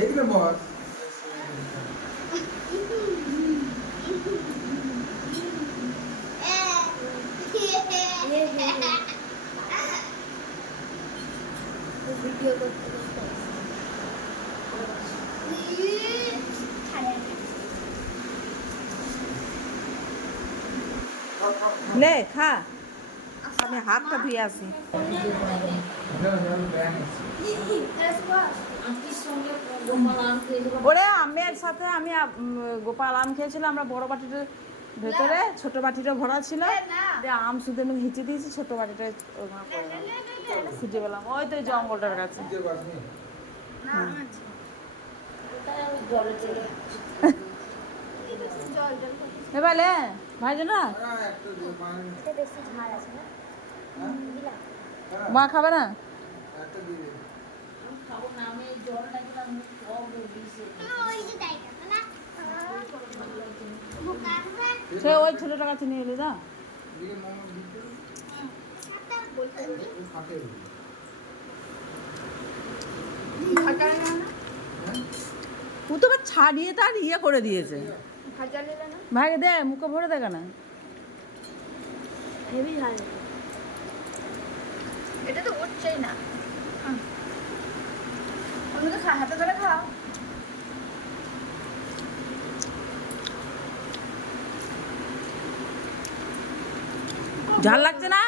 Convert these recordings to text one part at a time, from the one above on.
এইগুলো বস ভিডিও করতে লে খা আমি হাতটা ধুয়ে আসি। ওরে আমের সাথে আমি গোপাল আম খেয়েছিলাম, আমরা বড় বাটিটার ভেতরে ছোট বাটিটা ভরা ছিল, দিয়ে আম শুধু আমি হিচে দিয়েছি, ছোট বাটিটা খুঁজে পেলাম ওই তো জঙ্গলটার কাছে। এবারে ভাইজো না মা খাবে না, সে ওই ছোটটার কাছে নিয়ে এলি না। ও তো ছাড়িয়ে তার ইয়ে করে দিয়েছে, ভাইকে দে মুখে ভরে দেখা না। হেভি ঝাল, এটা তো উঠছেই না, অন্যকে হাতে ধরে খাও। ঝাল লাগছে না?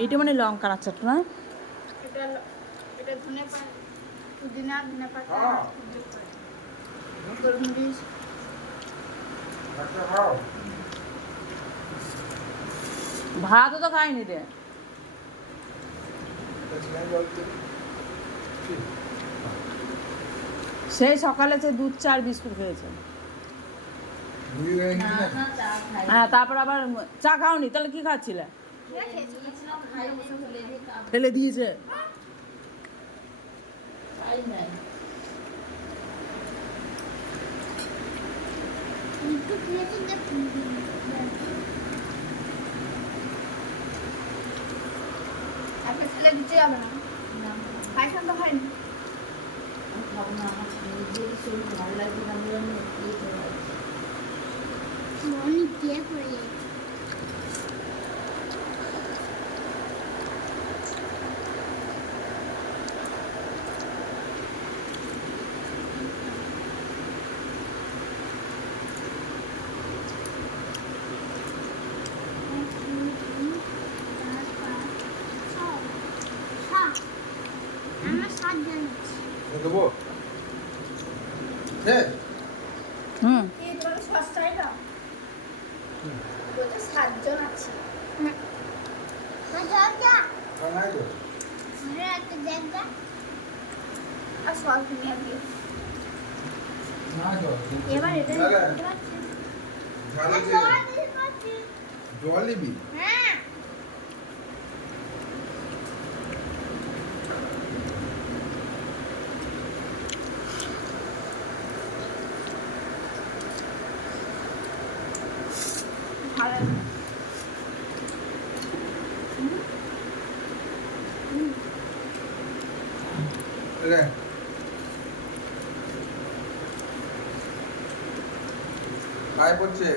এইটা মানে লঙ্কার আচারটা না? এটা ধনে পাতা, পুদিনা, ধনে পাতা, গোলমরিচ। ভাতও তো খাইনি রে। সেই সকালে সে দুধ চা আর বিস্কুট খেয়েছে। হ্যাঁ তারপর আবার চা খাওনি, তাহলে কি খাচ্ছিলে? ফেলে দিয়েছে। আপনার ছেলে দিতে যাবে না, পায়খানা তো হয়নি। অনেক দিয়ে পড়ে যায়। আমরা 7 জন আছি। দেবো হ্যাঁ এই ধরো সস্তায় না, বলতে 7 জন আছে। নাই তো আর সস নিয়ে দিয়ে নাই তো এবার এটা জল নিবি হ্যাঁ ভালো পায়ে পড়ছে